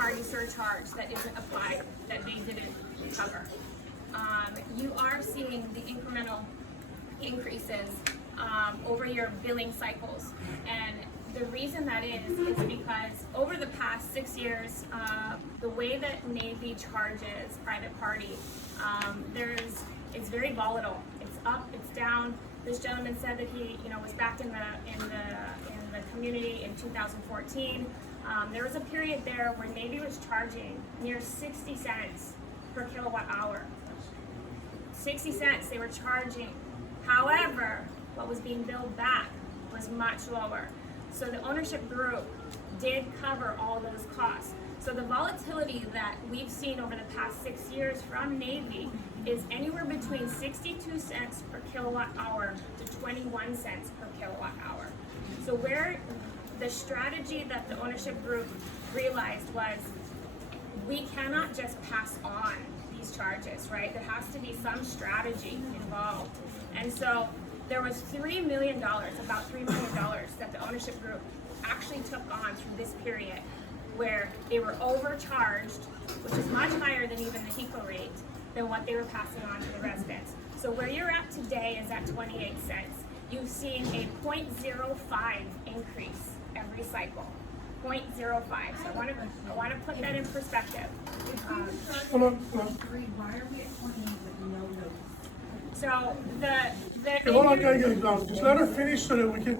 party surcharge that isn't applied, that they didn't cover. You are seeing the incremental increases over your billing cycles, and the reason that is because over the past 6 years, the way that Navy charges private party, it's very volatile. It's up, it's down. This gentleman said that he, was back in the community in 2014. There was a period there where Navy was charging near 60 cents per kilowatt hour. 60 cents they were charging. However, what was being billed back was much lower. So the ownership group did cover all those costs. So the volatility that we've seen over the past 6 years from Navy is anywhere between 62 cents per kilowatt hour to 21 cents per kilowatt hour. So where the strategy that the ownership group realized was, we cannot just pass on these charges, right? There has to be some strategy involved. And so there was $3 million, about $3 million that the ownership group actually took on through this period where they were overcharged, which is much higher than even the HECO rate, than what they were passing on to the residents. So where you're at today is at 28 cents. You've seen a 0.05 increase every cycle. 0.05. So I want to put that in perspective. Hold on. Why are we at 28 with no notice? So Hold on, guys. Just let her finish so that we can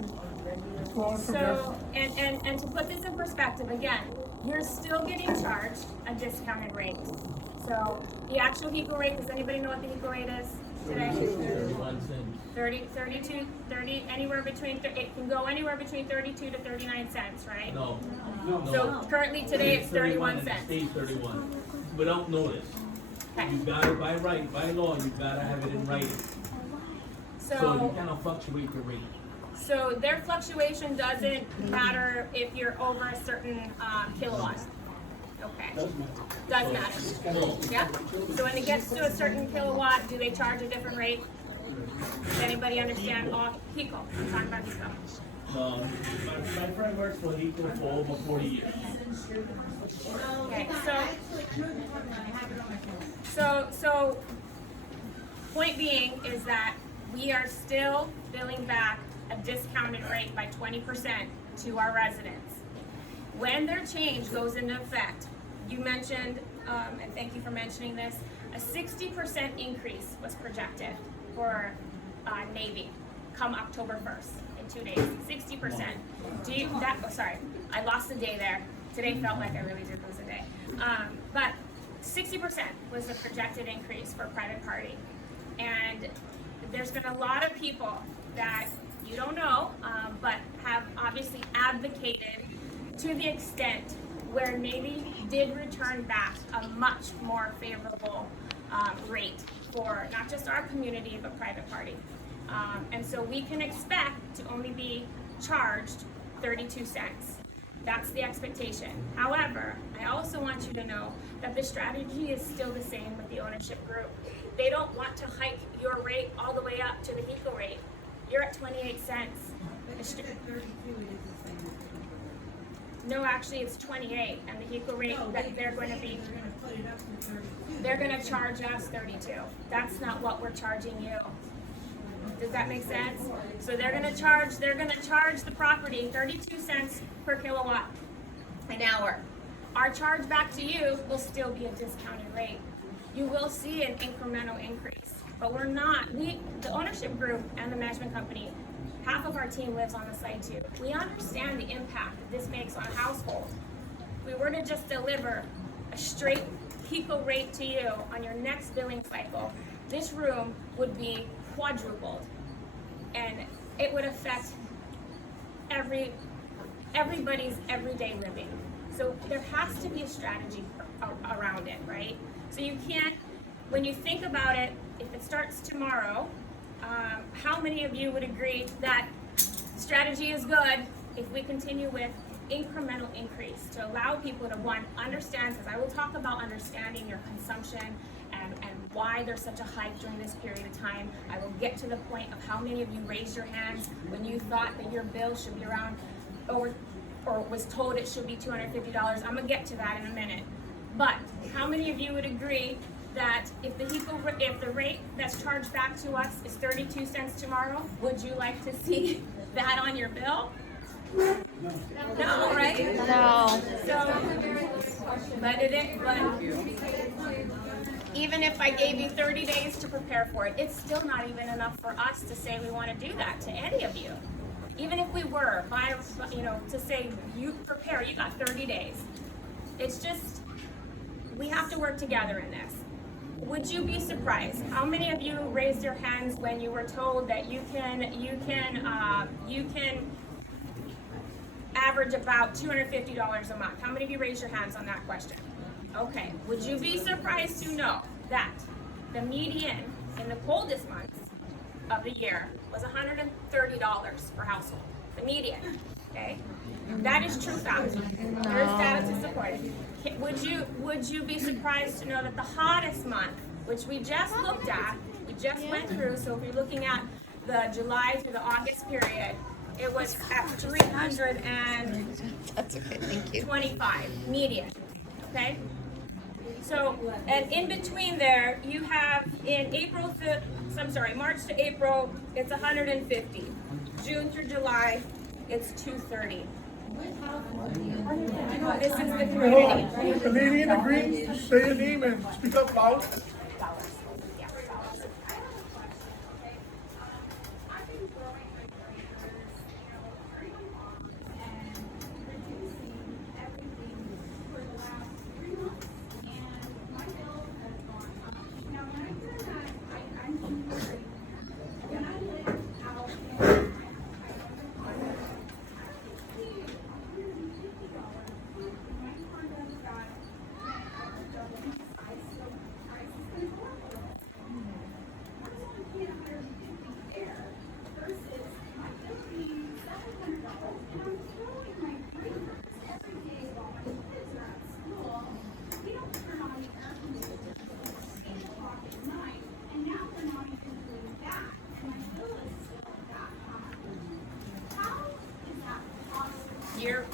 go on from there. So and to put this in perspective, again, you're still getting charged a discounted rate. So the actual HECO rate, does anybody know what the HECO rate is today? 30, anywhere between, it can go anywhere between 32 to 39 cents, right? No. So currently today it's 31 cents. Stays 31, without notice. Okay. You gotta, by law, you gotta have it in writing. So you cannot fluctuate the rate. So their fluctuation doesn't matter if you're over a certain kilowatt. Okay. Does matter. Yeah. So when it gets to a certain kilowatt, do they charge a different rate? Does anybody understand? Oh, HECO. I'm talking about HECO. My friend works for HECO for over 40 years. Okay. So point being is that we are still billing back a discounted rate by 20% to our residents. When their change goes into effect, you mentioned, and thank you for mentioning this, a 60% increase was projected for Navy come October 1st in 2 days. 60%. Sorry, I lost a day there. Today felt like I really did lose a day. But 60% was the projected increase for private party. And there's been a lot of people that you don't know, but have obviously advocated to the extent where Navy did return back a much more favorable rate for not just our community, but private party. And so we can expect to only be charged 32 cents. That's the expectation. However, I also want you to know that the strategy is still the same with the ownership group. They don't want to hike your rate all the way up to the HECO rate. You're at 28 cents. No, actually it's 28, and the HECO rate that they're going to be, they're going to charge us 32. That's not what we're charging you. Does that make sense? So they're going to charge the property 32 cents per kilowatt an hour. Our charge back to you will still be a discounted rate. You will see an incremental increase, but the ownership group and the management company, half of our team lives on the site too. We understand the impact that this makes on a household. If we were to just deliver a straight HECO rate to you on your next billing cycle, this room would be quadrupled, and it would affect everybody's everyday living. So there has to be a strategy around it, right? So you can't, when you think about it, if it starts tomorrow, how many of you would agree that strategy is good if we continue with incremental increase to allow people to, one, understand, because I will talk about understanding your consumption and why there's such a hike during this period of time. I will get to the point of how many of you raised your hands when you thought that your bill should be around over or was told it should be $250. I'm gonna get to that in a minute. But how many of you would agree that if the rate that's charged back to us is 32 cents tomorrow, would you like to see that on your bill? No, right? No. So, but even if I gave you 30 days to prepare for it, it's still not even enough for us to say we want to do that to any of you. Even if we were, to say you prepare, you got 30 days. It's just, we have to work together in this. Would you be surprised? How many of you raised your hands when you were told that you can average about $250 a month? How many of you raised your hands on that question? Okay. Would you be surprised to know that the median in the coldest months of the year was $130 per household? The median. Okay. That is true fact. There's data to support it. Would you be surprised to know that the hottest month, which we just looked at, we just went through, so if you're looking at the July through the August period, it was at 325 That's okay, thank you. median. Okay? So, and in between there, you have in March to April, it's 150. June through July, it's 230. This is the Hey, community. hold on. Canadian agree, say your name and speak up loud.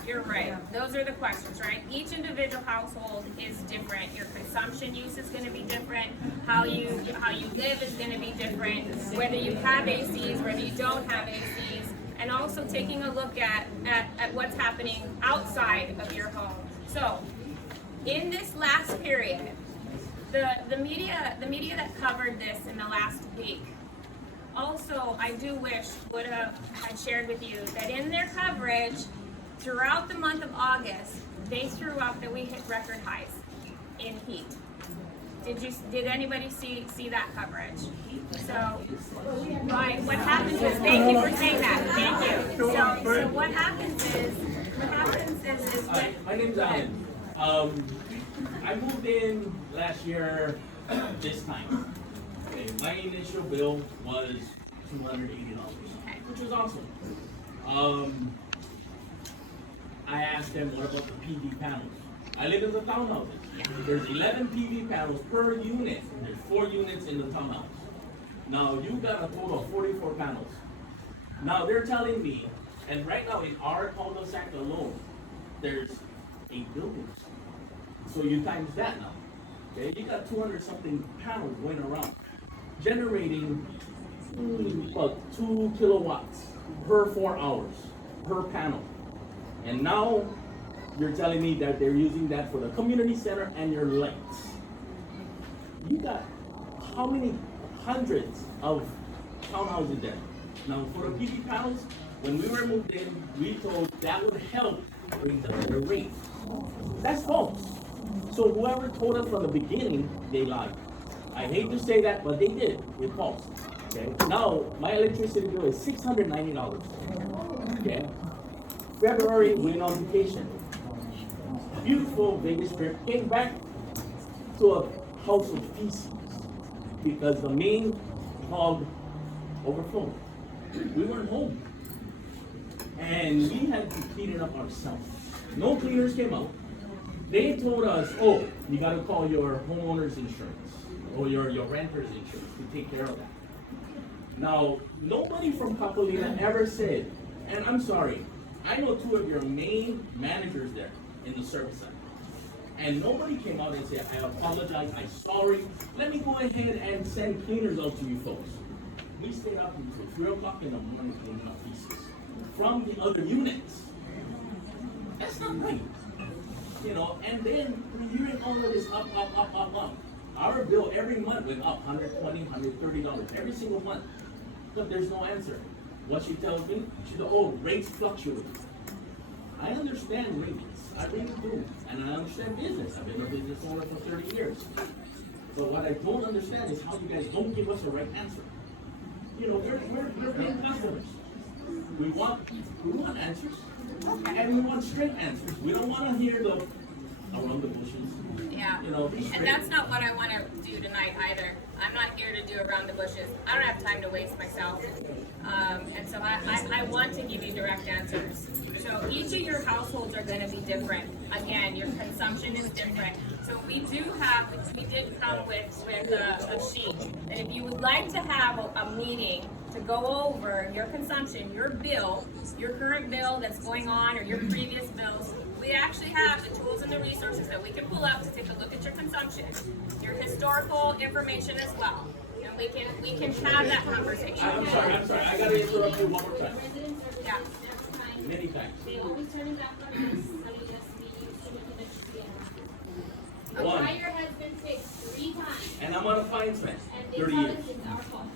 You're right. Those are the questions, right? Each individual household is different. Your consumption use is going to be different. How you live is going to be different. Whether you have ACs, whether you don't have ACs, and also taking a look at what's happening outside of your home. So, in this last period, the media that covered this in the last week. Also, I do wish would have had shared with you that in their coverage. Throughout the month of August, they threw out that we hit record highs in heat. Did anybody see that coverage? So, right, what happens is, thank you for saying that, thank you. So what happens is when, My name's Alan. I moved in last year this time. Okay, my initial bill was $280, which was awesome. I asked them, what about the PV panels? I live in the townhouse. There's 11 PV panels per unit. There's 4 units in the townhouse. Now, you got a total of 44 panels. Now, they're telling me, and right now in our cul-de-sac alone, there's 8 buildings. So you times that now. Okay, you got 200-something panels going around, generating about 2 kilowatts per 4 hours per panel. And now you're telling me that they're using that for the community center and your lights. You got how many hundreds of townhouses there? Now for the PV panels, when we were moved in, we told that would help bring down the rate. That's false. So whoever told us from the beginning, they lied. I hate to say that, but they did. It's false. Okay. Now my electricity bill is $690. Okay. February, we're on vacation. Beautiful Vegas trip. Came back to a house of feces because the main hog overflowed. We weren't home. And we had to clean it up ourselves. No cleaners came out. They told us, oh, you gotta call your homeowner's insurance or your renter's insurance to take care of that. Now, nobody from Kapilina ever said, and I'm sorry, I know two of your main managers there in the service center. And nobody came out and said, I apologize, I'm sorry. Let me go ahead and send cleaners out to you folks. We stayed up until 3 o'clock in the morning cleaning up pieces from the other units. That's not right. You know, and then we're hearing all of this up. Our bill every month went up $120, $130 every single month. But there's no answer. What she tells me, she said, oh, rates fluctuate. I understand rates. I really do. And I understand business. I've been a business owner for 30 years. But what I don't understand is how you guys don't give us a right answer. You know, we're paying customers. We want answers. And we want straight answers. We don't want to hear the around the bushes. Yeah. You know, and that's not what I want to do tonight either. I'm not here to do around the bushes. I don't have time to waste myself. And so I want to give you direct answers. So each of your households are going to be different. Again, your consumption is different. So we did come with a sheet that if you would like to have a meeting to go over your consumption, your bill, your current bill that's going on, or your previous bills, we actually have the tools and the resources that we can pull out to take a look at your consumption, your historical information as well. And we can have that conversation. I'm sorry, I gotta interrupt you one more time. Yeah. Many times. They always turn it back on us, so we just be used to looking at the One. fire has been fixed 3 times, And I'm on a fines man, and they 30 tell years. us it's our fault.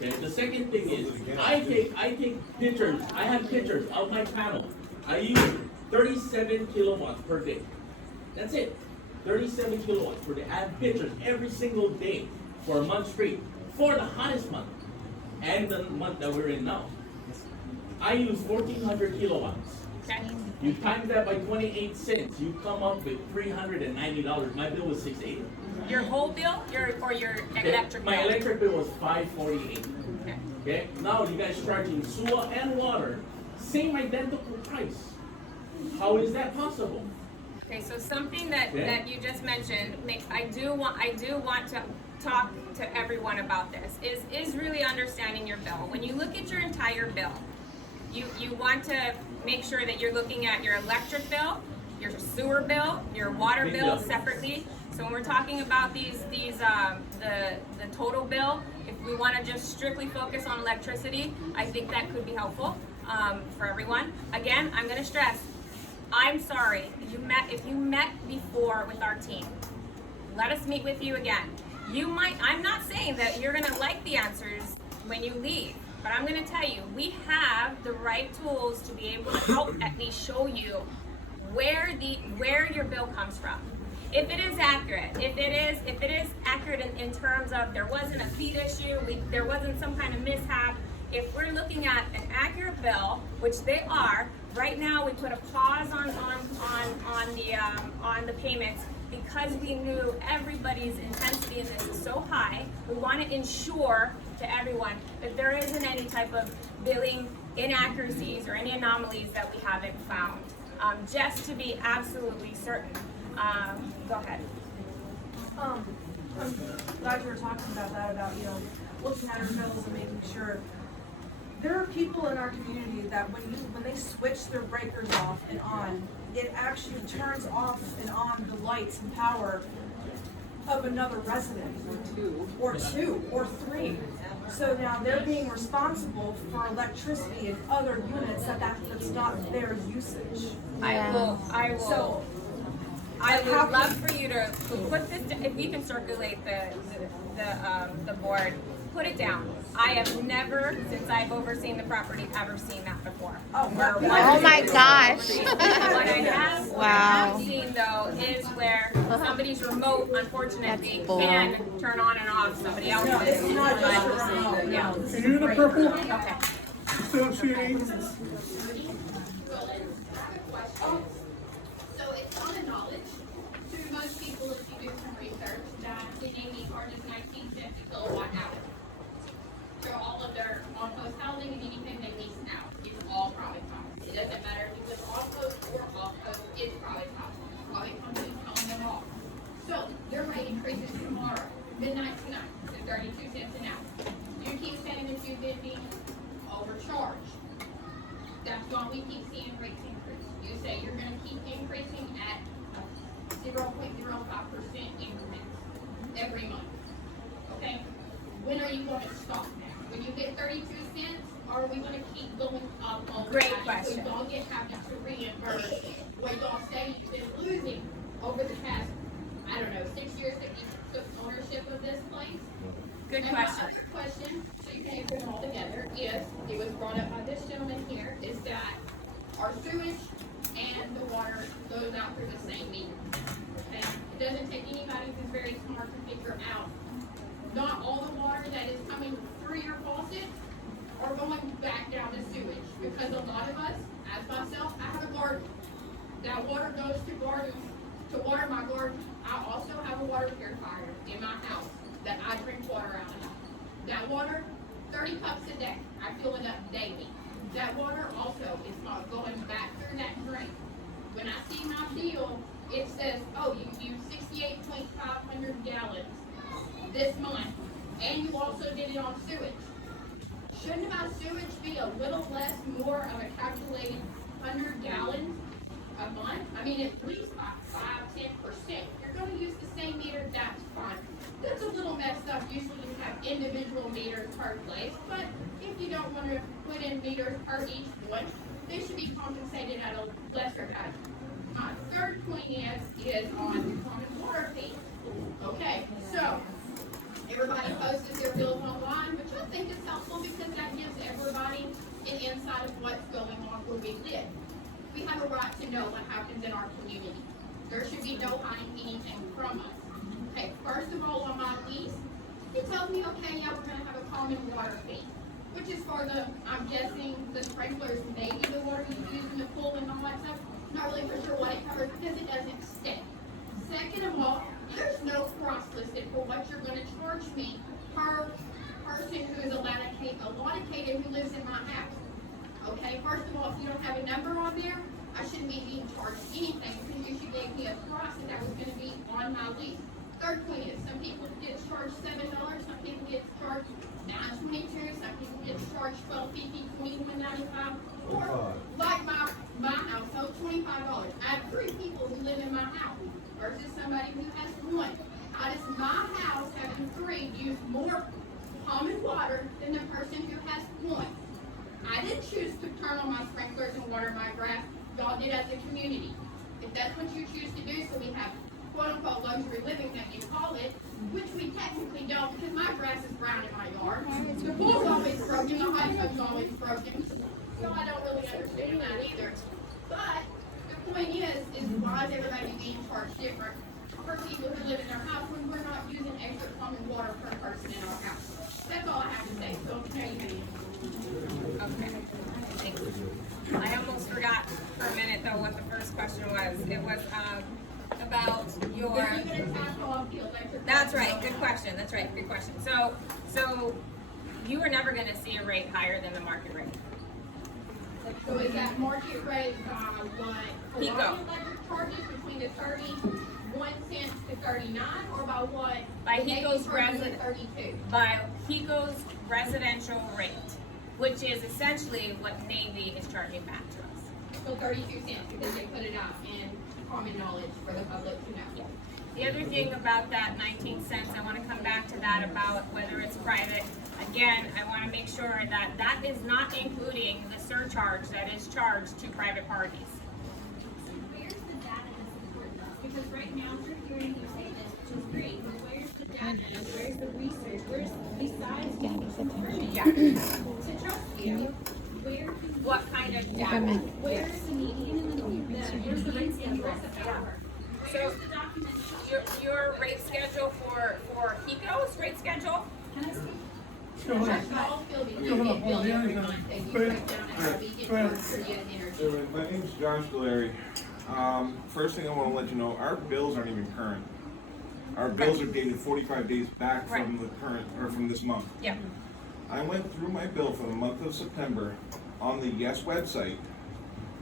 Okay, the second thing is, I take pictures, I have pictures of my panel. I use 37 kilowatts per day. That's it, 37 kilowatts per day. I have pictures every single day for a month straight, for the hottest month, and the month that we're in now. I use 1,400 kilowatts. Okay. You times that by 28 cents, you come up with $390. My bill was $680. Your whole bill, your electric bill. My electric bill was $548. Okay. Okay, now you guys charging sewer and water, same identical price. How is that possible? Okay, so something that you just mentioned I do want to talk to everyone about this is really understanding your bill. When you look at your entire bill, you want to make sure that you're looking at your electric bill, your sewer bill, your water bill separately. So when we're talking about the total bill, if we want to just strictly focus on electricity, I think that could be helpful for everyone. Again, I'm going to stress, I'm sorry if you met before with our team. Let us meet with you again. I'm not saying that you're going to like the answers when you leave, but I'm going to tell you, we have the right tools to be able to help at least show you where your bill comes from. If it is accurate, if it is accurate in terms of there wasn't a feed issue, there wasn't some kind of mishap. If we're looking at an accurate bill, which they are, right now we put a pause on the payments because we knew everybody's intensity in this is so high. We want to ensure to everyone that there isn't any type of billing inaccuracies or any anomalies that we haven't found, just to be absolutely certain. Go ahead. I'm glad you were talking about that, about, looking at our bills and making sure. There are people in our community that when they switch their breakers off and on, it actually turns off and on the lights and power of another resident. Or two, or three. So now they're being responsible for electricity in other units that's not their usage. I will. So, I would love for you to put this, if you can circulate the board, put it down. I have never, since I've overseen the property, ever seen that before. Oh my gosh. What I have Wow. seen though is where somebody's remote, unfortunately, can turn on and off somebody else's. No, it's not just a remote. Yeah. Are you in the purple? Okay. Still seeing? So it's common knowledge to most people, if you do some research, that the Navy charges 1950 kilowatt hours. So all of their on-post housing and anything they lease out is all private property. It doesn't matter if you live on-post or off-post, it's private property. Private companies own them all. So their rate increases tomorrow, midnight tonight, to 32 cents an hour. You keep paying the 250, overcharged. That's why we keep seeing rates increase. You say you're gonna keep increasing at 0.05% increments every month. Okay? When are you gonna stop now? When you hit 32 cents, or are we gonna keep going up all the Great time? question. So y'all get having to reimburse what y'all say you've been losing over the past, I don't know, 6 years that you took ownership of this place? Good And question. my other question, so you can put them all together, is, it was brought up by this gentleman here, is that our sewage and the water goes out through the same meter. Okay? It doesn't take anybody who's very smart to figure out, not all the water that is coming through your faucet are going back down to sewage, because a lot of us, as myself, I have a garden. That water goes to water my garden. I also have a water purifier in my house that I drink water out of. That water, 30 cups a day, I fill it up daily. That water also is not going back through that drain. When I see my bill, it says, oh, you used 68,500 gallons this month, and you also did it on sewage. Shouldn't my sewage be a little less, more of a calculated 100 gallons a month? I mean, at least by 5–10%. You're gonna use the same meter, that's fine. That's a little messed up. Usually you have individual meters per place, but if you don't wanna put in meters per each one, they should be compensated at a lesser value. My third point is on the common water fee. Okay, so everybody posts their bills online, which I think is helpful because that gives everybody an insight of what's going on where we live. We have a right to know what happens in our community. There should be no hiding anything from us. Okay, first of all, on my lease, it tells me, okay, yeah, we're gonna have a common water fee, which is for the, I'm guessing, the sprinklers, maybe the water you use in the pool and all that stuff. Not really for sure what it covers because it doesn't state. Second of all, there's no cross listed for what you're gonna charge me per person who is allocated who lives in my house. Okay, first of all, if you don't have a number on there, I shouldn't be being charged anything because you should give me a price that was gonna be on my lease. Third point is, some people get charged $7, some people get charged $9.22, some people get charged $12.50, $21.95, or like my household, $25. I have 3 people who live in my house versus somebody who has 1. How does my house having 3 use more common water than the person who has 1? I didn't choose to turn on my sprinklers and water my grass. Y'all did as a community. If that's what you choose to do, so we have quote-unquote luxury living that you call it, which we technically don't because my grass is brown in my yard. The pool's always broken, the hot tub's always broken. So I don't really understand that either. But the point is why is everybody being charged different for people who live in their house when we're not using extra common water per person in our house? That's all I have to say. So okay, Okay, thank you. I almost forgot for a minute though what the first question was. It was about your. Are you gonna tackle off the electric? That's right. Good question. That's right. Good question. So you are never going to see a rate higher than the market rate. So is that market rate, what? Pico. Electric charges between the 31 cents to 39, or by what? By The Navy Pico's charges resident. 32. By Pico's residential rate, which is essentially what Navy is charging back to us. So 32 cents because they put it out in common knowledge for the public to know. The other thing about that 19 cents, I want to come back to that about whether it's private. Again, I want to make sure that that is not including the surcharge that is charged to private parties. Where's the data that's important though? Because right now we're hearing you say this, which is great, but where's the data? Where's the research? Where's, besides Yeah. to trust you, where What kind of data? where's the median and where's the rate schedule? So Where's the document? your rate schedule for Pico's rate schedule? Can I speak? Go ahead. All field Go you ahead, get billed Paul, every yeah, month, they go ahead. break down how we get Go ahead. charged for the energy. My name's Josh Galeri. First thing I want to let you know, our bills aren't even current. Our bills are dated 45 days back from the current, or from this month. Yeah. I went through my bill for the month of September on the Yes website.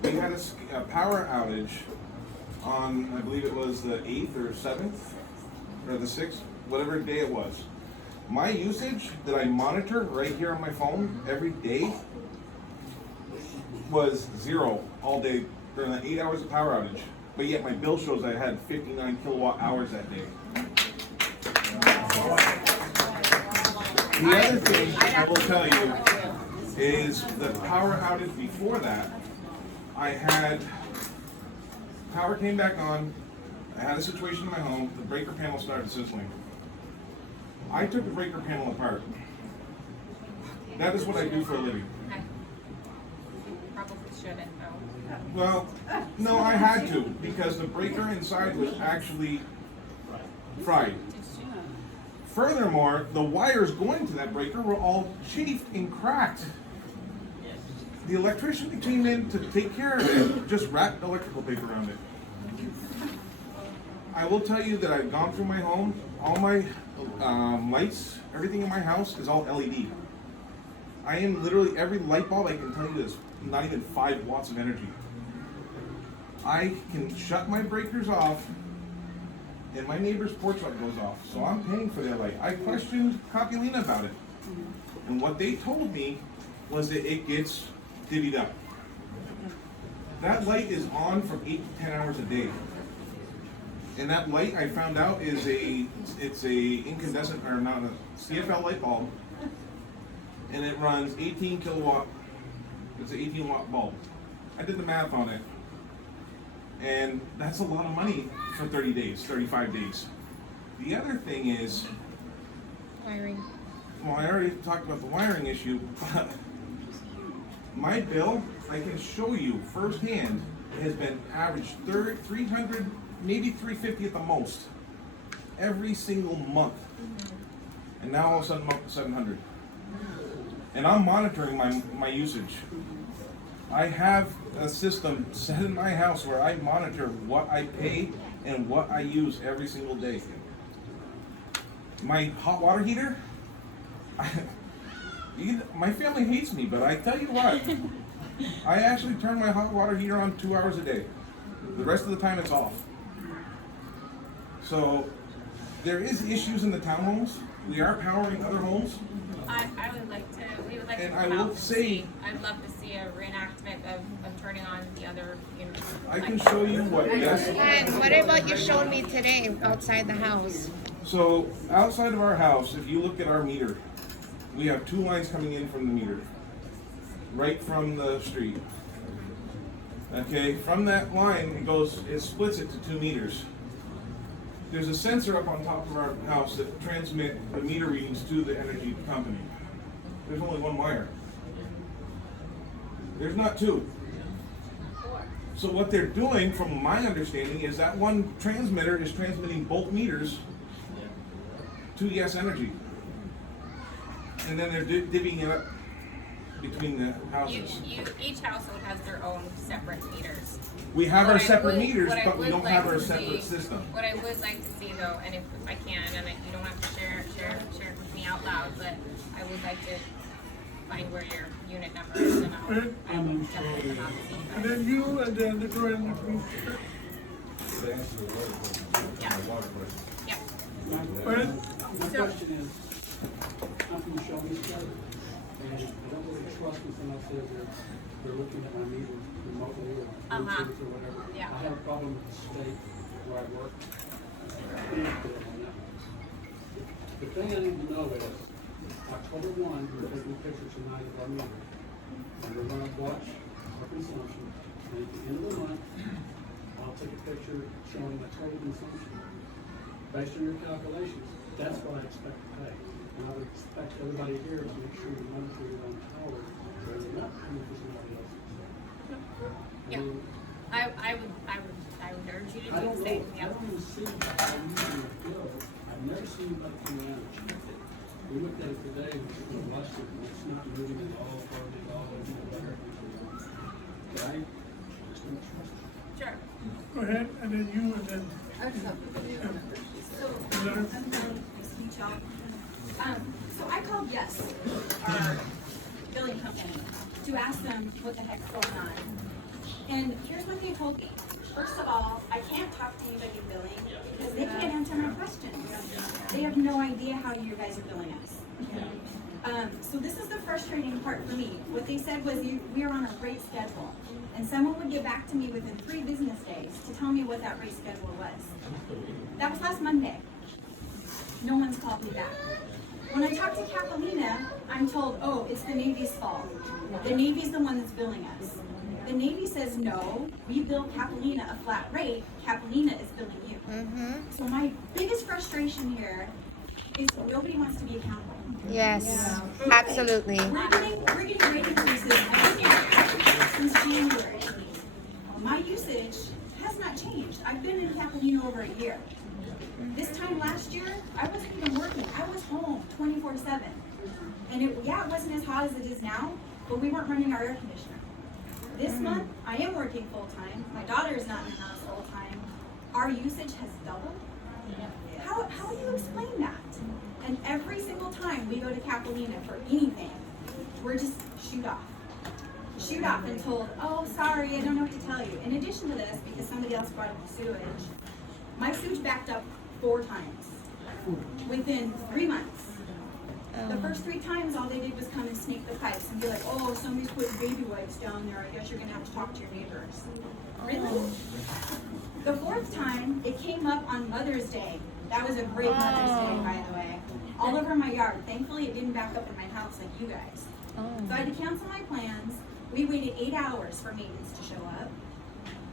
We had a power outage on, I believe it was the 8th or 7th, or the 6th, whatever day it was. My usage that I monitor right here on my phone every day, was 0 all day during the 8 hours of power outage, but yet my bill shows I had 59 kilowatt hours that day. The other thing I will tell you is the power outage before that, I had, power came back on, I had a situation in my home, the breaker panel started sizzling. I took the breaker panel apart. That is what I do for a living. Okay. Probably shouldn't though. Well, no, I had to, because the breaker inside was actually fried. Furthermore, the wires going to that breaker were all chafed and cracked. The electrician that came in to take care of it just wrapped electrical paper around it. I will tell you that I've gone through my home, all my lights, everything in my house is all LED. I am literally, every light bulb I can tell you is not even 5 watts of energy. I can shut my breakers off and my neighbor's porch light goes off, so I'm paying for that light. I questioned Kapilina about it, and what they told me was that it gets divvied up. That light is on for 8 to 10 hours a day. And that light, I found out, is it's a incandescent, or not a CFL light bulb, and it runs 18 kilowatt, it's an 18 watt bulb. I did the math on it, and that's a lot of money for 30 days, 35 days. The other thing is, Wiring. well, I already talked about the wiring issue, but my bill, I can show you firsthand, has been averaged 300, maybe 350 at the most, every single month. And now all of a sudden I'm up to 700. And I'm monitoring my usage. I have a system set in my house where I monitor what I pay and what I use every single day. My hot water heater, my family hates me, but I tell you what, I actually turn my hot water heater on 2 hours a day. The rest of the time it's off. So there is issues in the townhomes. We are powering other homes. I would like to, we would like And to I come will out and say- see, I'd love to see a reenactment of turning on the other units. I can show you what, yes. And what about you showed me today outside the house? So outside of our house, if you look at our meter, we have 2 lines coming in from the meter, right from the street. Okay, from that line, it splits it to 2 meters. There's a sensor up on top of our house that transmit the meter readings to the energy company. There's only 1 wire. There's not 2. So what they're doing, from my understanding, is that one transmitter is transmitting both meters to Yes Energy. And then they're divvying it up between the houses. Each household has their own separate meters. We have our What I separate would- meters, what I but we would don't like have our to separate see- system. What I would like to see though, and if I can, and you don't have to share it with me out loud, but I would like to find where your unit number is, and I will definitely come out and see And that. then you, and then the girl in the group. Yeah. Yeah. Fred? My So- question is, I'm from the show me together, and I don't really trust when someone says they're looking at my meter remotely or Bluetooth or whatever. Yeah. I have a problem with the state where I work. The thing I need to know is, October 1, we're taking pictures tonight of our meter. And we're gonna watch our consumption, and at the end of the month, I'll take a picture showing the total consumption. Based on your calculations, that's what I expect to pay. And I would expect everybody here to make sure you're monitoring on power, so you're not coming for somebody else's. Yeah. I would urge you to I do don't the know, same. I Yeah. don't even see how you do your bill. I've never seen anybody come around and check it. We looked at it today, we watched it, and it's not moving at all, hardly at all, it's not better. But I just don't trust it. Sure. Go ahead, and then you, and then. So I called Yes, our billing company, to ask them what the heck's going on. And here's what they told me. First of all, I can't talk to anybody in billing because they can't answer my questions. They have no idea how you guys are billing us. So this is the frustrating part for me. What they said was we are on a rate schedule, and someone would get back to me within 3 business days to tell me what that rate schedule was. That was last Monday. No one's called me back. When I talk to Kapilina, I'm told, oh, it's the Navy's fault. The Navy's the one that's billing us. The Navy says, no, we bill Kapilina a flat rate. Kapilina is billing you. So my biggest frustration here is nobody wants to be accountable. Yes, absolutely. We're getting rate increases every year since January. My usage has not changed. I've been in Kapilina over a year. This time last year, I wasn't even working. I was home 24/7. And it wasn't as hot as it is now, but we weren't running our air conditioner. This month, I am working full-time. My daughter is not in the house full-time. Our usage has doubled. How do you explain that? And every single time we go to Kapilina for anything, we're just shoot off and told, oh, sorry, I don't know what to tell you. In addition to this, because somebody else brought up the sewage, my sewage backed up 4 times within 3 months. The first 3 times, all they did was come and snake the pipes and be like, oh, somebody's putting baby wipes down there. I guess you're going to have to talk to your neighbors. Really? The 4th time, it came up on Mother's Day. That was a great Mother's Day, by the way. All over my yard. Thankfully, it didn't back up in my house like you guys. So I had to cancel my plans. We waited 8 hours for maintenance to show up.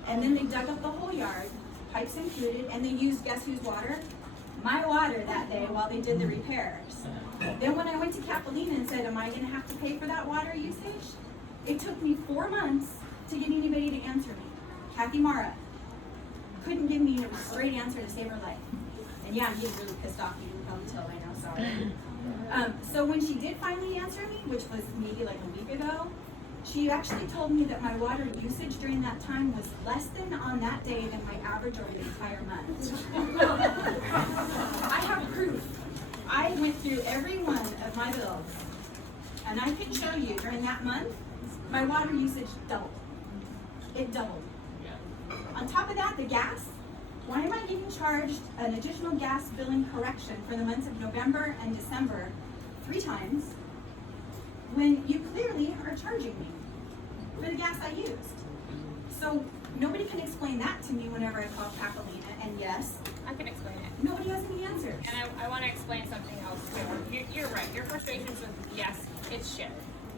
And then they dug up the whole yard, pipes included, and they used guess whose water? My water that day while they did the repairs. Then when I went to Kapilina and said, am I gonna have to pay for that water usage? It took me 4 months to get anybody to answer me. Kathy Mara couldn't give me a straight answer to save her life. And yeah, I'm getting really pissed off you didn't come till I know, sorry. So when she did finally answer me, which was maybe like a week ago, she actually told me that my water usage during that time was less than on that day than my average over the entire month. I have proof. I went through every one of my bills, and I can show you during that month, my water usage doubled. It doubled. On top of that, the gas. Why am I getting charged an additional gas billing correction for the months of November and December 3 times when you clearly are charging me for the gas I used? So nobody can explain that to me whenever I call Kapilina, and yes, I can explain it. nobody has any answers. And I want to explain something else too. You're right. Your frustrations with yes, it's shared,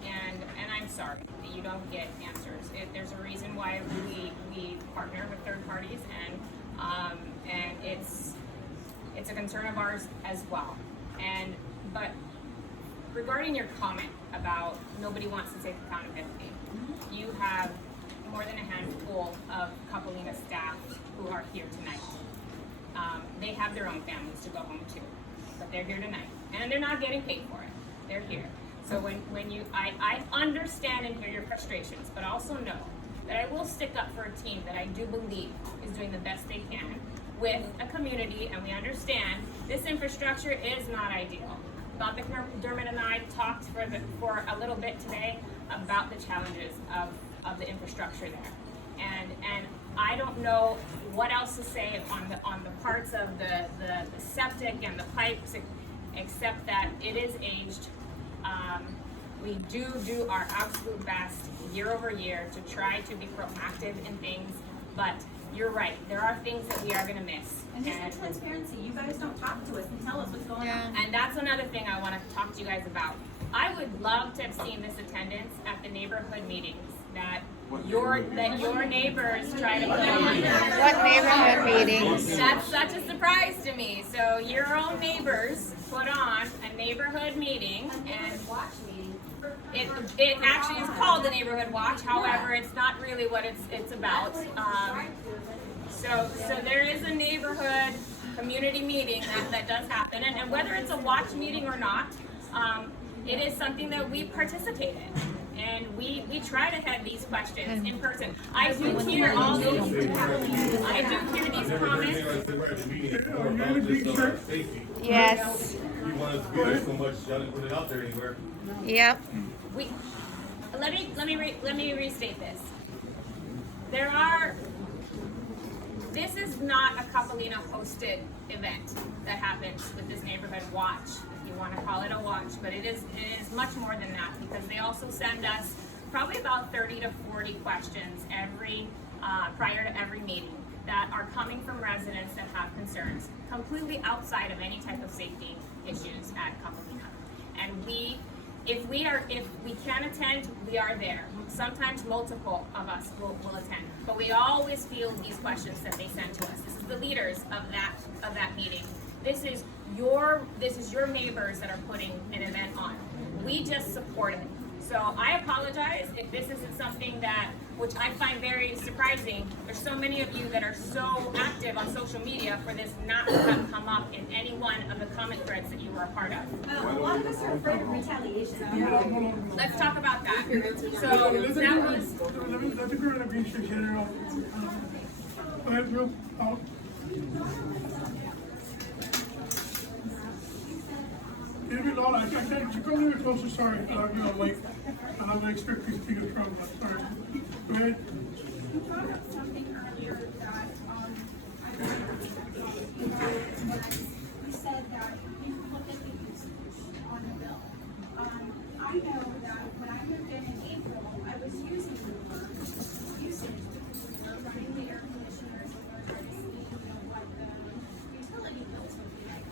and I'm sorry that you don't get answers. There's a reason why we partner with third parties, and it's a concern of ours as well. But regarding your comment about nobody wants to take accountability, you have more than a handful of Kapilina staff who are here tonight. They have their own families to go home to, but they're here tonight, and they're not getting paid for it. They're here. So I understand and hear your frustrations, but also know that I will stick up for a team that I do believe is doing the best they can with a community, and we understand this infrastructure is not ideal. Dr. Dermott and I talked for a little bit today about the challenges of the infrastructure there, and I don't know what else to say on the parts of the septic and the pipes, except that it is aged. We do our absolute best year over year to try to be proactive in things, but you're right, there are things that we are going to miss. And there's no transparency. You guys don't talk to us and tell us what's going on. And that's another thing I want to talk to you guys about. I would love to have seen this attendance at the neighborhood meetings that your neighbors try to put on. What neighborhood meetings? That's such a surprise to me. So your own neighbors put on a neighborhood meeting, and Watch meeting. it actually is called the neighborhood watch. However, it's not really what it's about. So there is a neighborhood community meeting that does happen, and whether it's a watch meeting or not, it is something that we participate in, and we try to have these questions in person. I do hear all these. I do hear these comments. Yes. You want us to be there so much, y'all didn't put it out there anywhere. Yep. Let me restate this. this is not a Kapilina hosted event that happens with this neighborhood watch, if you want to call it a watch, but it is much more than that, because they also send us probably about 30 to 40 questions prior to every meeting that are coming from residents that have concerns, completely outside of any type of safety issues at Kapilina. And if we can attend, we are there. Sometimes multiple of us will attend, but we always field these questions that they send to us. This is the leaders of that meeting. This is your neighbors that are putting an event on. We just support it. So I apologize if this isn't something which I find very surprising. There's so many of you that are so active on social media for this not to have come up in any one of the comment threads that you were a part of. A lot of us are afraid of retaliation. Let's talk about that. So Let the Kapilina Beach get it out. Go ahead, Bill. Out. It'll be long. I can't. Come a little bit closer. Sorry, late. And I'm gonna expect these to get from. Sorry. Go ahead. You brought up something earlier that you said that you look at the usage on the bill. I know that when I moved in April, I was using more usage because we were running the air conditioners and we were trying to see, what the utility bills would be like.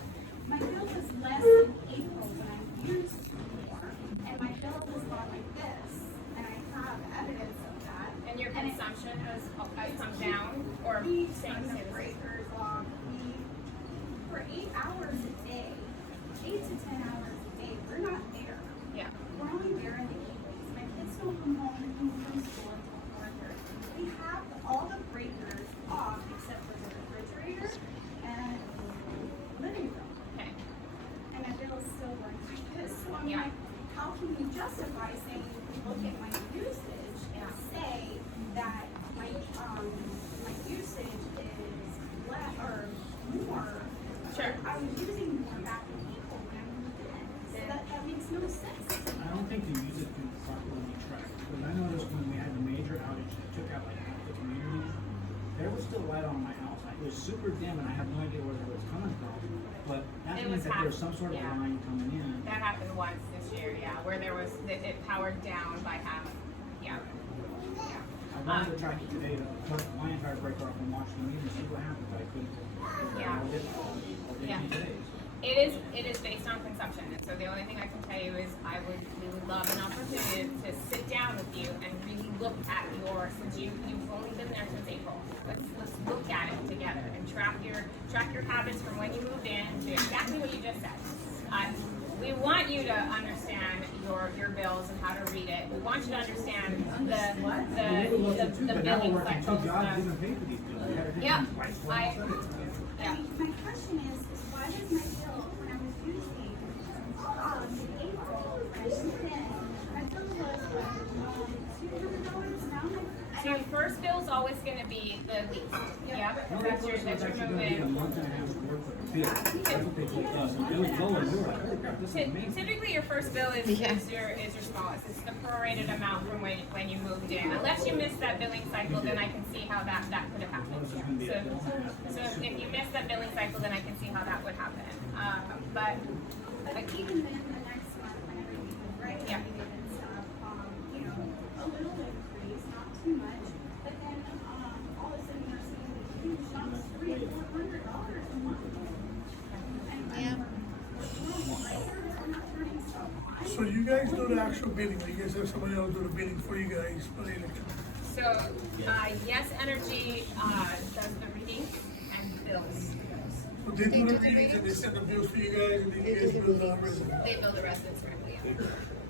My bill was less in April when I used more, and my bill was not like this, and I have evidence of that. And your consumption has come down, or We same turn the as breakers off. For 8 hours a day, 8 to 10 hours a day, we're not there. yeah. We're only there in the evenings. My kids don't come home from school until 4:30. We have all the breakers off except for the refrigerator and living room. Okay. And my bill is still going like this. So I'm Yeah. like, how can we justify saying, look at my usage and say that my usage is less or more? Sure. I was using more back in April when I moved in. So that makes no sense to me. I don't think the music can properly be tracked, because I noticed when we had the major outage that took out like half the community, there was still light on my house. It was super dim and I have no idea where it was coming from, but that It means was that there's some sort of yeah. line coming in. That happened once this year, yeah, where it powered down by half. Yeah. I wanted to track it today to put my entire breaker off and watch the meter and see what happened, but I couldn't. Yeah. I did Yeah. today. It is based on consumption, and so the only thing I can tell you is we would love an opportunity to sit down with you and really look at since you've only been there since April. Let's look at it together and track your habits from when you moved in to exactly what you just said. We want you to understand your bills and how to read it. We want you to understand the billing cycles. Yeah, My question is why does my bill, when I was using, in April, when I moved in, my bill was $200 now? So your first bill is always going to be the least. Yeah, that's your Typically, your first bill is your smallest. It's the prorated amount from when you moved in. Unless you missed that billing cycle, then I can see how that could have happened. So if you missed that billing cycle, then I can see how that would happen. But even then, the next month, when everything was right, Yeah. and stuff, a little increase, not too much, but then, all of a sudden, you're seeing huge jumps, $300 to $400 a month. Yeah. We're not turning stuff on. So you guys do the actual bidding. I guess have somebody else do the bidding for you guys. so Yes Energy does the readings and bills. So they do the readings and they send the bills to you guys, and then you guys bill the residents. They bill the residents directly.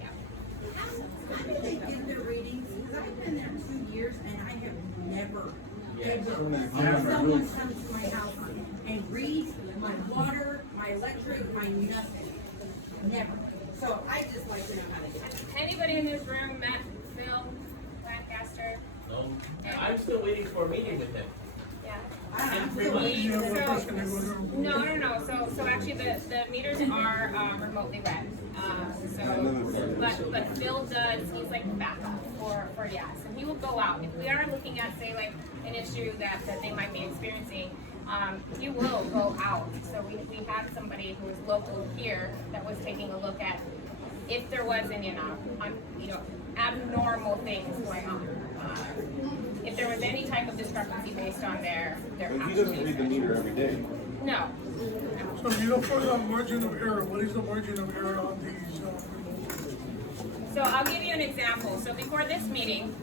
Yeah. How do they get their readings? Because I've been there 2 years and I have never had someone come to my house and read my water, my electric, my nothing. Never. So I just like to know how to get it. Anybody in this room met Phil Lancaster? No, I'm still waiting for a meeting with him. Yeah. I'm still waiting. No. So actually, the meters are remotely read. But Phil does. He's like backup for yes, and he will go out if we are looking at say like an issue that they might be experiencing, you will go out. So we had somebody who was local here that was taking a look at if there was any, abnormal things going on. If there was any type of discrepancy based on their But he doesn't read the meter every day. No. So you know, for the margin of error, what is the margin of error on these? So I'll give you an example. So before this meeting,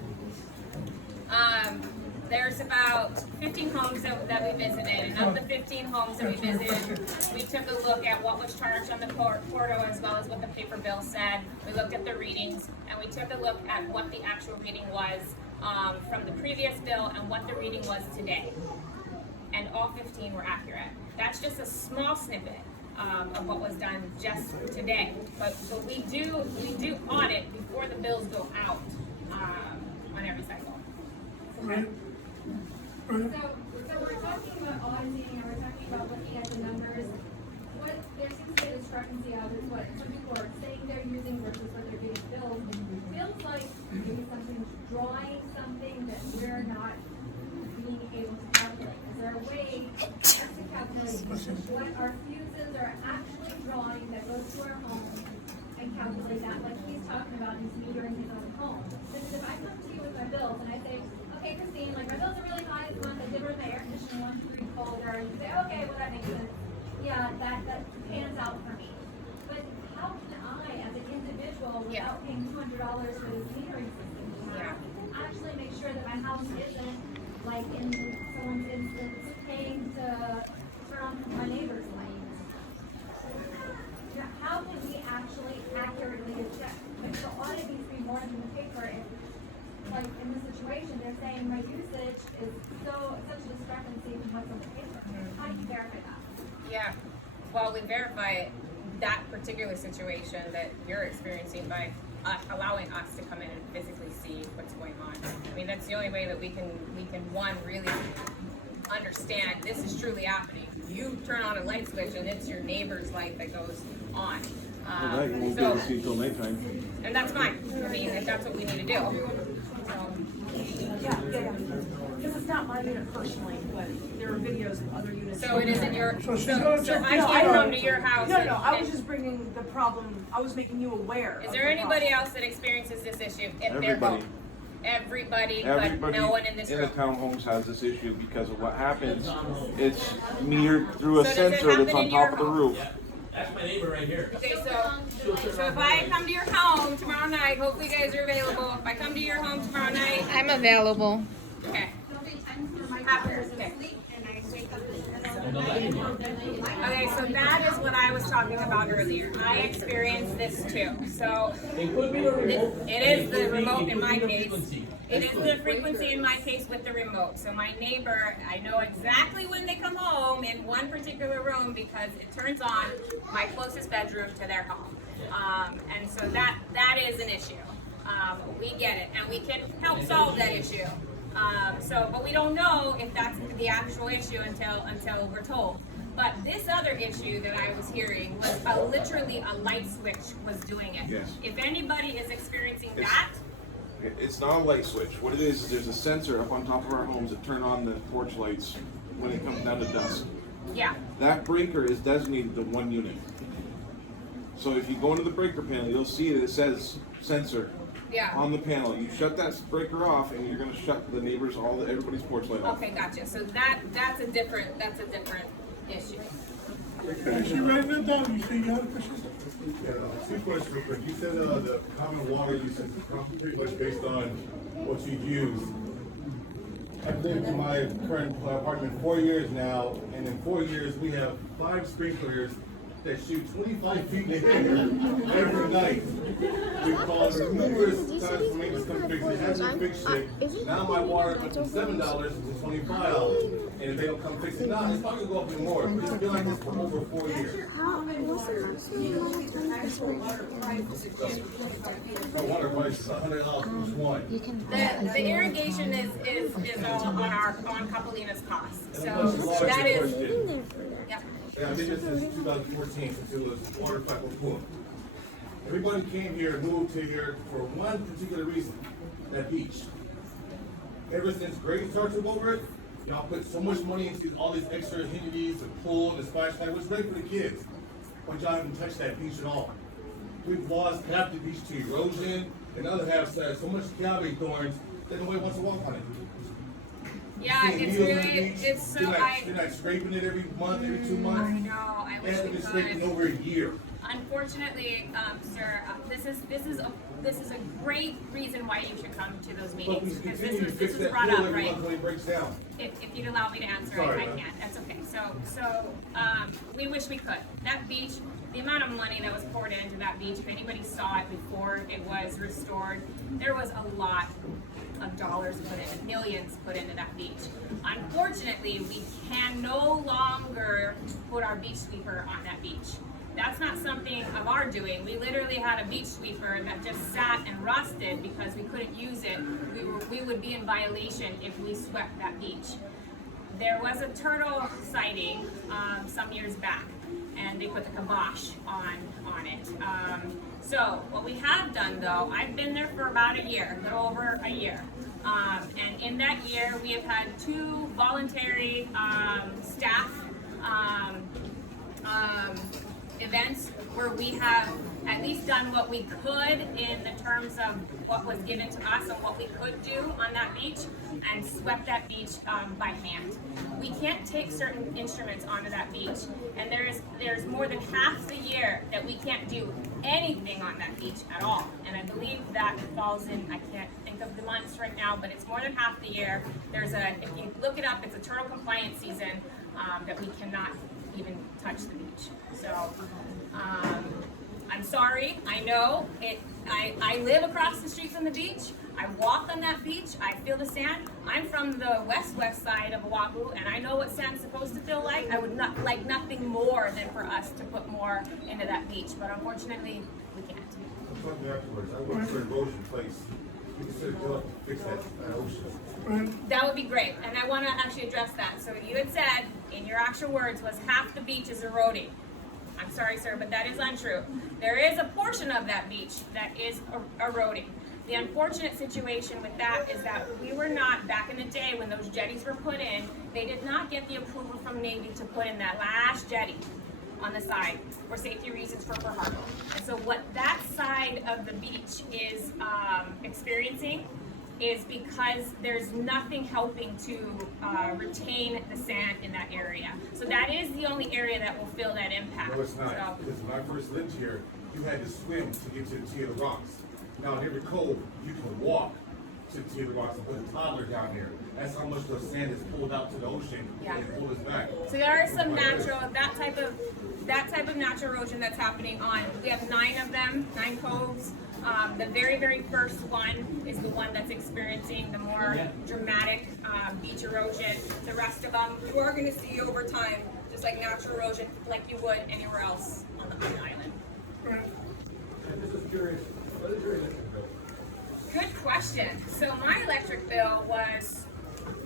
there's about 15 homes that we visited, and of the 15 homes that we visited, we took a look at what was charged on the portal as well as what the paper bill said. We looked at the readings, and we took a look at what the actual reading was from the previous bill and what the reading was today. And all 15 were accurate. That's just a small snippet of what was done just today. But we do audit before the bills go out on every cycle. So we're talking about auditing and we're talking about looking at the numbers. What there seems to be a discrepancy of is what some people are saying they're using versus what they're getting billed. It feels like maybe something's drawing something that we're not being able to calculate. Is there a way for us to calculate what our fuses are actually drawing that goes to our home and calculate that like he's talking about he's metering his own home? Because if I come to you with my bills and I say, okay, Christine, like my bills are really high this month, I did my air conditioning 1 3 folder, and you say, okay, well that makes sense. Yeah, that pans out for me. But how can I, as an individual, without paying $200 for this metering system we have, actually make sure that my house isn't, like in someone's instance, paying to turn on my neighbor's lights? How can we actually accurately check? Like, the audit needs to be more than the paper. Like in this situation, they're saying my usage is such a discrepancy from what's on the paper. How do you verify that? Yeah, well, we verify that particular situation that you're experiencing by allowing us to come in and physically see what's going on. I mean, that's the only way that we can one, really understand this is truly happening. You turn on a light switch and it's your neighbor's light that goes on. Well, you won't be able to see till nighttime. And that's fine. I mean, if that's what we need to do. Yeah. Because it's not my unit personally, but there are videos of other units. So it isn't your, so I No, can't come to your house. No, I was just bringing the problem, I was making you aware. Is there anybody else that experiences this issue at their home? Everybody, but no one in this room. In the townhomes has this issue because of what happens. It's metered through a sensor that's on top of the roof. Yeah, that's my neighbor right here. Okay, so if I come to your home tomorrow night, hopefully you guys are available. If I come to your home tomorrow night, I'm available. okay. Okay, so that is what I was talking about earlier. I experienced this too. So it is the remote in my case. It is the frequency in my case with the remote. So my neighbor, I know exactly when they come home in one particular room because it turns on my closest bedroom to their home. And so that is an issue. We get it, and we can help solve that issue. But we don't know if that's the actual issue until we're told. But this other issue that I was hearing was literally a light switch was doing it. Yes. If anybody is experiencing that, it's not a light switch. What it is there's a sensor up on top of our homes that turn on the porch lights when it comes down to dusk. yeah. That breaker is designated to one unit. So if you go into the breaker panel, you'll see that it says sensor on the panel. You shut that breaker off, and you're going to shut the neighbors, everybody's porch light off. Okay, gotcha. So that's a different issue. She writing it down, you say you have a question? Yeah, two questions real quick. You said the common water usage is pretty much based on what you use. I've lived in my current apartment 4 years now, and in 4 years we have 5 sprinklers that shoot 25 feet in the air every night. We've called numerous times for maintenance to come fix it, hasn't fixed it. Now my water went from $7 to $25, and if they don't come fix it now, it's probably gonna go up even more. It's been like this for over 4 years. The water price is $100 for each one. The irrigation is all on Kapilina's cost. So that is. Yeah, I did this since 2014, since it was water pipe was boom. Everybody came here, moved to here for one particular reason, that beach. ever since Greystar took over it, y'all put so much money into all these extra amenities, the pool, and the splash pad, which is great for the kids. But y'all haven't touched that beach at all. We've lost half the beach to erosion, and the other half has so much cabbage thorns that nobody wants to walk on it. Yeah, Seeing it's needles in the really, beach, it's so, they're not scraping it every month, every 2 months. I know, I They wish haven't we been scraping could. over a year. Unfortunately, sir, this is a great reason why you should come to those But we meetings, because continue to this fix was that brought pool up, every right? month when it breaks down. If you'd allow me to answer, Sorry, I ma'am. can. That's okay. We wish we could. That beach, the amount of money that was poured into that beach, if anybody saw it before it was restored, there was a lot of dollars put in, millions put into that beach. Unfortunately, we can no longer put our beach sweeper on that beach. That's not something of our doing. We literally had a beach sweeper that just sat and rusted because we couldn't use it. We would be in violation if we swept that beach. There was a turtle sighting some years back, and they put the kibosh on it. So what we have done, though, I've been there for about a year, a little over a year. And in that year, we have had 2 voluntary staff events where we have at least done what we could in the terms of what was given to us and what we could do on that beach, and swept that beach by hand. We can't take certain instruments onto that beach, and there's more than half the year that we can't do anything on that beach at all. And I believe that falls in, I can't think of the months right now, but it's more than half the year. If you look it up, it's a turtle compliance season that we cannot even touch the beach. So I'm sorry, I know it. I live across the street from the beach. I walk on that beach. I feel the sand. I'm from the west side of Oahu, and I know what sand's supposed to feel like. I would not like nothing more than for us to put more into that beach, but unfortunately, we can't. I'm talking afterwards. I work for an erosion place. You can sit to fix that ocean. That would be great, and I want to actually address that. So you had said, in your actual words, was half the beach is eroding. I'm sorry, sir, but that is untrue. There is a portion of that beach that is eroding. The unfortunate situation with that is that we were not, back in the day when those jetties were put in, they did not get the approval from Navy to put in that last jetty on the side for safety reasons for Pearl Harbor. And so what that side of the beach is experiencing is because there's nothing helping to retain the sand in that area. So that is the only area that will feel that impact. No, it's not. So, Because when I first lived here, you had to swim to get to the T of the rocks. Now in every cove, you can walk to the T of the rocks and put a toddler down here. That's how much the sand is pulled out to the ocean and pulled us back. so there are some natural, that type of natural erosion that's happening on, we have 9 of them, 9 coves. The very, very first one is the one that's experiencing the more dramatic beach erosion. The rest of them, you are going to see over time, just like natural erosion, like you would anywhere else on the island. I'm just curious, what is your electric bill? Good question. So my electric bill was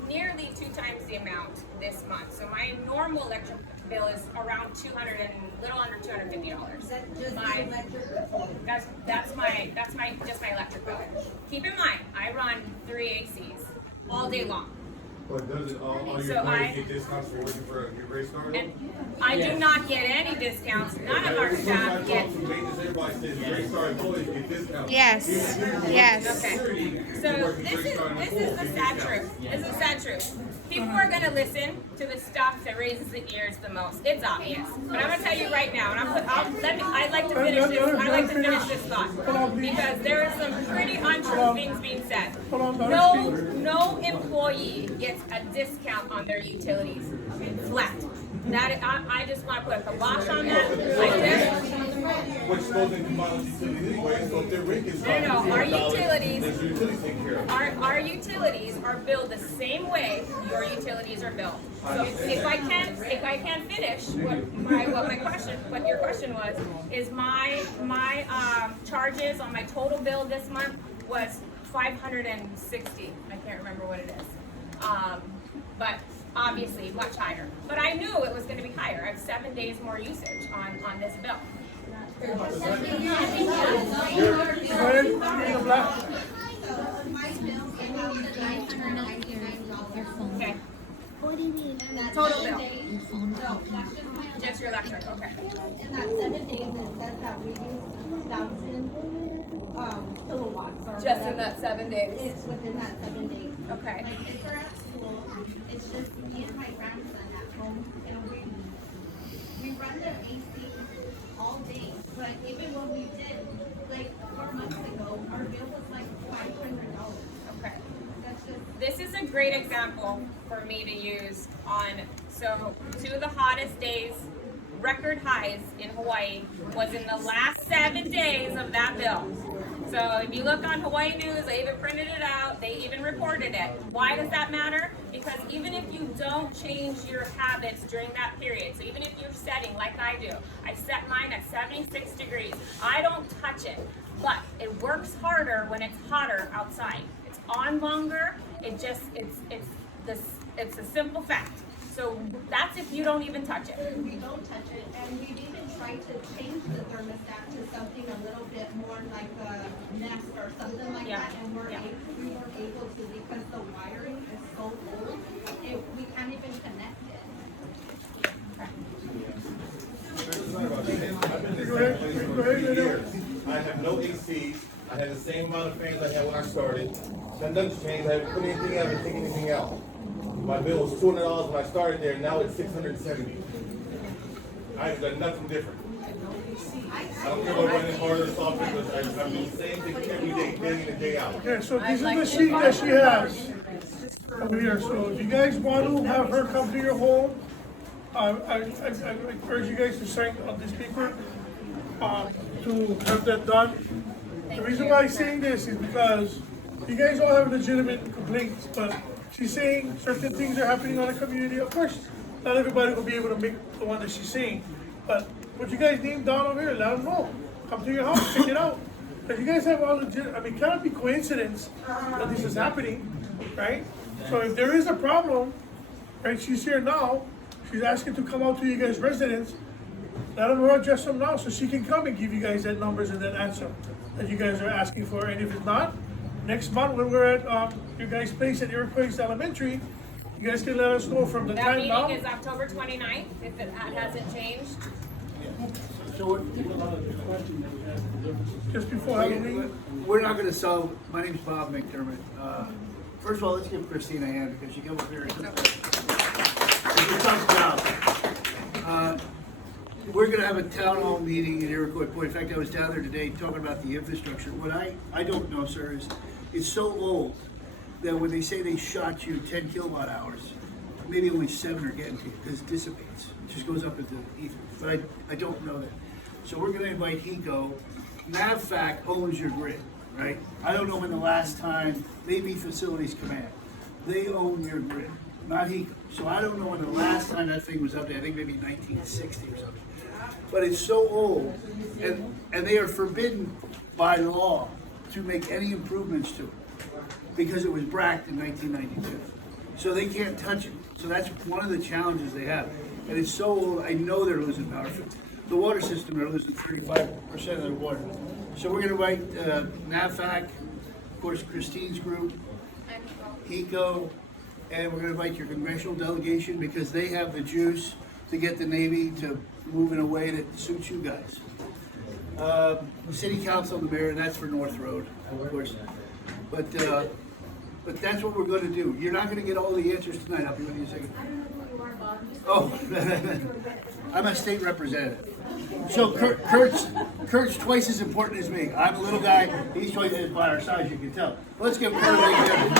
nearly 2 times the amount this month. So my normal electric bill is around $200 and little under $250. Is that just My- the electric? That's my just my electric bill. Keep in mind, I run 3 ACs all day long. But does it, all your So employees get discounts for working for your Greystar? And I do not get any discounts. None of our staff get. Everybody says Greystar employees get discounts. Yes, yes. Okay. So this is the sad truth. This is the sad truth. People are gonna listen to the stuff that raises the ears the most. It's obvious. But I'm gonna tell you right now, and I'd like to finish this. I'd like to finish this thought because there are some pretty untrue things being said. No employee gets a discount on their utilities flat. That I just want to put a kibosh on that. Which goes into my utilities anyway, so if their rate is No, our utilities, that's your utilities take care of. our utilities are billed the same way your utilities are billed. So if I can finish what your question was, is my charges on my total bill this month was $560. I can't remember what it is. But obviously much higher. But I knew it was going to be higher. I have 7 days more usage on this bill. My bill Turn off your phone. Okay. What do you mean? Total bill. Your phone. Just your electric, okay. In that 7 days, it says that we use 2,000 kilowatts or Just in whatever. that 7 days. It's within that 7 days. Okay. Like, if we're at school, it's just me and my grandson at home, and we run the AC all day. But even when we did, like 4 months ago, our bill was like $500. Okay. That's just. This is a great example for me to use on, so 2 of the hottest days, record highs in Hawaii, was in the last 7 days of that bill. So if you look on Hawaii News, they even printed it out, they even reported it. Why does that matter? Because even if you don't change your habits during that period, so even if you're setting like I do, I set mine at 76 degrees. I don't touch it, but it works harder when it's hotter outside. It's on longer, it's a simple fact. So that's if you don't even touch it. We don't touch it, and we've even tried to change the thermostat to something a little bit more like a Nest or something like that, and we weren't able to because the wiring is so old, we can't even connect it. I've been in this place for 3 years. I have no AC. I had the same amount of fans I had when I started. Nothing's changed. I haven't put anything out, I haven't taken anything out. My bill was $200 when I started there, now it's $670. I've done nothing different. I don't care about running harder or softer, because I'm doing the same thing every day, day in and day out. Okay, so this is the sheet that she has over here. So if you guys want to have her come to your home, I encourage you guys to sign on this paper to have that done. The reason why I'm saying this is because you guys all have legitimate complaints, but she's saying certain things are happening on the community. Of course, not everybody will be able to make the one that she's saying, but what you guys name down over here, let them know. Come to your house, check it out. Because you guys have all legit, I mean, it cannot be coincidence that this is happening, right? So if there is a problem, right, she's here now, she's asking to come out to you guys' residence, let her address them now so she can come and give you guys that numbers and that answer that you guys are asking for. And if it's not, next month when we're at your guys' place at Iroquois Elementary, you guys can let us know from the That time now. meeting is October 29th, if it hasn't changed. So the question that we had, the differences. Just before Halloween. We're not gonna solve, my name's Bob McDermott. First of all, let's give Christine a hand because she came up here and did a tough job. We're gonna have a town hall meeting in Iroquois Point. In fact, I was down there today talking about the infrastructure. What I don't know, sir, is it's so old that when they say they shot you 10 kilowatt hours, maybe only 7 are getting to you because it dissipates. It just goes up into the ether. But I don't know that. So we're gonna invite HECO. NAVFAC owns your grid, right? I don't know when the last time, maybe Facilities Command. They own your grid, not HECO. So I don't know when the last time that thing was up there. I think maybe 1960 or something. But it's so old, and they are forbidden by law to make any improvements to it because it was bracked in 1992. So they can't touch it. So that's one of the challenges they have. And it's so old, I know they're losing power. The water system, they're losing 35% of their water. So we're gonna invite NAVFAC, of course, Christine's group, HECO, and we're gonna invite your congressional delegation because they have the juice to get the Navy to move in a way that suits you guys. City Council, the mayor, and that's for North Road, of course. But that's what we're gonna do. You're not gonna get all the answers tonight. I'll be with you in a second. I don't know who you are, Bob. Oh, I'm a state representative. So Kurt's twice as important as me. I'm a little guy, he's twice as by our size, you can tell. Let's give Kurt a big hand.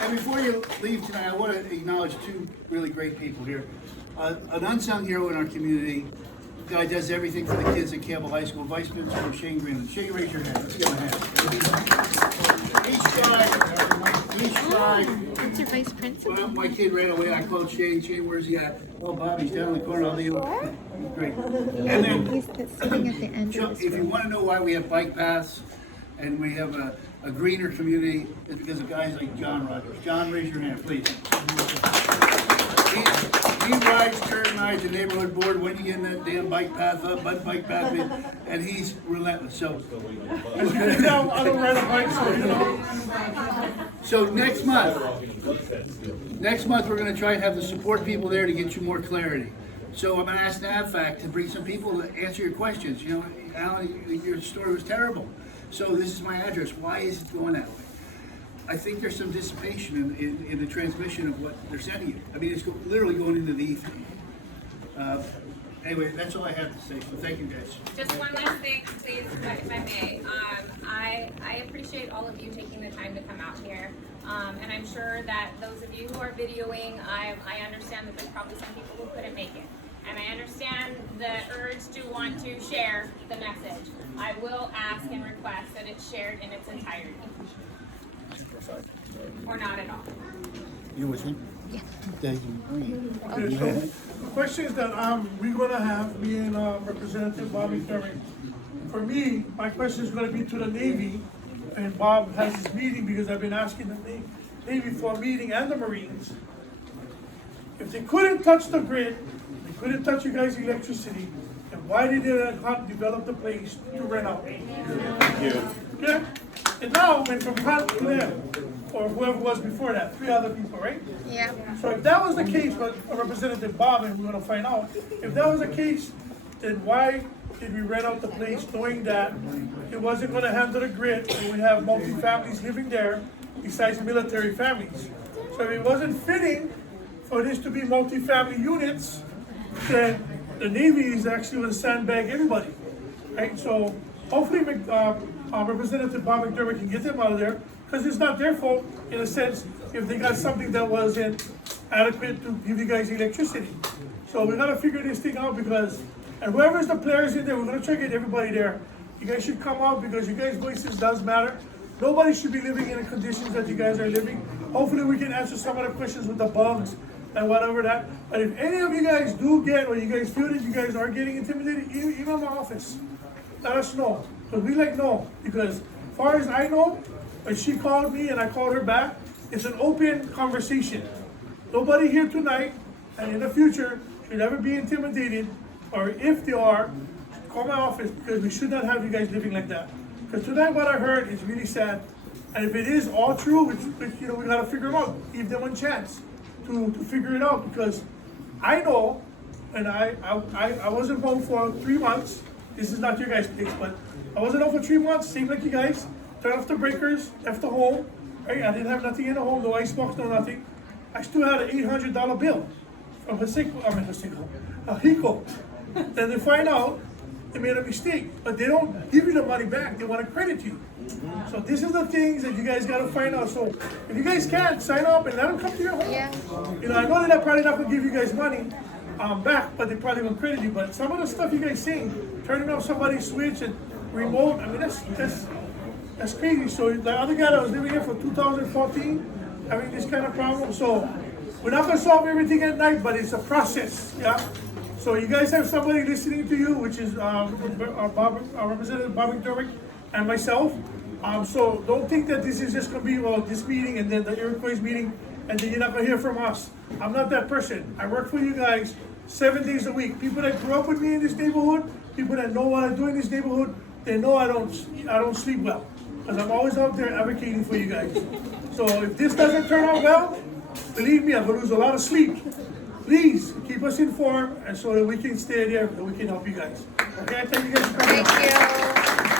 And before you leave tonight, I want to acknowledge two really great people here. An unsung hero in our community, the guy does everything for the kids at Campbell High School, Vice Principal Shane Greenland. Shane, raise your hand. Let's give him a hand. He's tried. What's your vice principal? Well, my kid ran away. I called Shane. Shane, where's he at? Oh, Bob, he's down in the corner. I'll leave him. Great. And then, He's sitting at the end of this if you room. want to know why we have bike paths and we have a greener community, it's because of guys like John Rogers. John, raise your hand, please. He rides Kurt and I guy at the neighborhood board, when you get in that damn bike path up, bike path in, and he's relentless, so. Now, I don't ride a bike, so you know. So next month, we're gonna try and have the support people there to get you more clarity. So I'm gonna ask NAVFAC to bring some people to answer your questions. You know, Alan, your story was terrible. So this is my address. Why is it going that way? I think there's some dissipation in the transmission of what they're sending you. I mean, it's literally going into the ether. Anyway, that's all I have to say, so thank you guys. Just one last thing, please, if I may. I appreciate all of you taking the time to come out here. And I'm sure that those of you who are videoing, I understand that there's probably some people who couldn't make it. And I understand the urge to want to share the message. I will ask and request that it's shared in its entirety. Or not at all. You with me? Yeah. Thank you. Okay, so the questions that we're gonna have, me and Representative Bob McDermott. For me, my question is gonna be to the Navy, and Bob has his meeting because I've been asking the Navy for a meeting and the Marines. If they couldn't touch the grid, they couldn't touch you guys' electricity, then why did they not develop the place to rent out? Thank you. Okay? And now, when from Hunt to them, or whoever was before that, 3 other people, right? Yeah. So if that was the case, but Representative Bob, and we're gonna find out, if that was the case, then why did we rent out the place knowing that it wasn't gonna handle the grid, and we have multi-families living there besides military families? So if it wasn't fitting for this to be multi-family units, then the Navy is actually gonna sandbag everybody, right? So hopefully, Representative Bob McDermott can get them out of there, because it's not their fault, in a sense, if they got something that wasn't adequate to give you guys electricity. So we gotta figure this thing out, because, and whoever's the players in there, we're gonna try to get everybody there. You guys should come out, because you guys' voices does matter. Nobody should be living in the conditions that you guys are living. Hopefully we can answer some of the questions with the bugs and whatever that. But if any of you guys do get, or you guys feel that you guys are getting intimidated, email my office. Let us know, because we like know, because as far as I know, when she called me and I called her back, it's an open conversation. Nobody here tonight and in the future should ever be intimidated, or if they are, call my office, because we should not have you guys living like that. Because tonight what I heard is really sad, and if it is all true, which you know, we gotta figure them out, give them one chance to figure it out, because I know, and I wasn't home for 3 months. This is not your guys' case, but I wasn't home for 3 months, same like you guys. Turned off the breakers, left the home, right? I didn't have nothing in the home, no icebox, no nothing. I still had an $800 bill from HECO. Then they find out they made a mistake, but they don't give you the money back, they want to credit you. So this is the things that you guys gotta find out. So if you guys can't, sign up and let them come to your home. Yeah. You know, I know they're probably not gonna give you guys money back, but they probably won't credit you. But some of the stuff you guys saying, turning off somebody's switch and remote, I mean, that's crazy. So the other guy that was living here for 2014, having this kind of problem. So we're not gonna solve everything at night, but it's a process, yeah? So you guys have somebody listening to you, which is Representative Bob McDermott and myself. So don't think that this is just gonna be, well, this meeting and then the Iroquois meeting, and then you're not gonna hear from us. I'm not that person. I work for you guys 7 days a week. People that grew up with me in this neighborhood, people that know what I do in this neighborhood, they know I don't sleep well, because I'm always out there advocating for you guys. So if this doesn't turn out well, believe me, I'm gonna lose a lot of sleep. Please keep us informed, and so that we can stay there and we can help you guys. Okay, thank you guys for coming. Thank you.